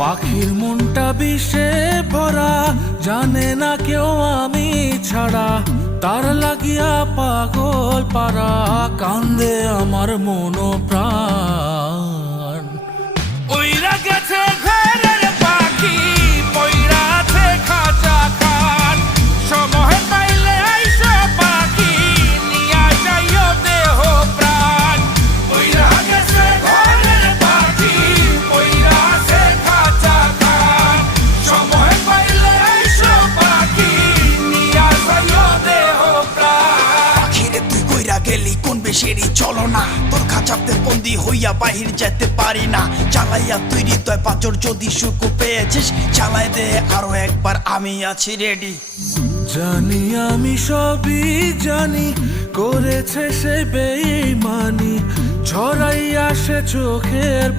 পাখির মনটা বিষে ভরা, জানে না কেউ আমি ছাড়া। তার লাগিয়া পাগল পারা, কান্দে আমার মন প্রাণ। উইরা গেছে ঘরের পাখি, পইরা আছে খাঁচা খান। সময় পাইলে আইসো পাখি, নিয়া যাইও দেহ প্রাণ। উইরা গেছে ঘরের পাখি, পইরা আছে খাঁচা খান। সময় পাইলে আইসো পাখি, নিয়া যাইও দেহ প্রাণ। পাখিরে তুই কইরা গেলি কোন বেশেরই চলো না, তোর খাঁচাতে বন্দি হইয়া বাহির যেতে পারি না। চালাইয়া তুই হৃদয় পাচর, যদি সুখ পেয়েছিস চালাই দে আরো একবার, আমি আছি রেডি। জানি আমি সবই জানি, করেছে সে বেঈমানি, ছড়াইয়া সে চোখের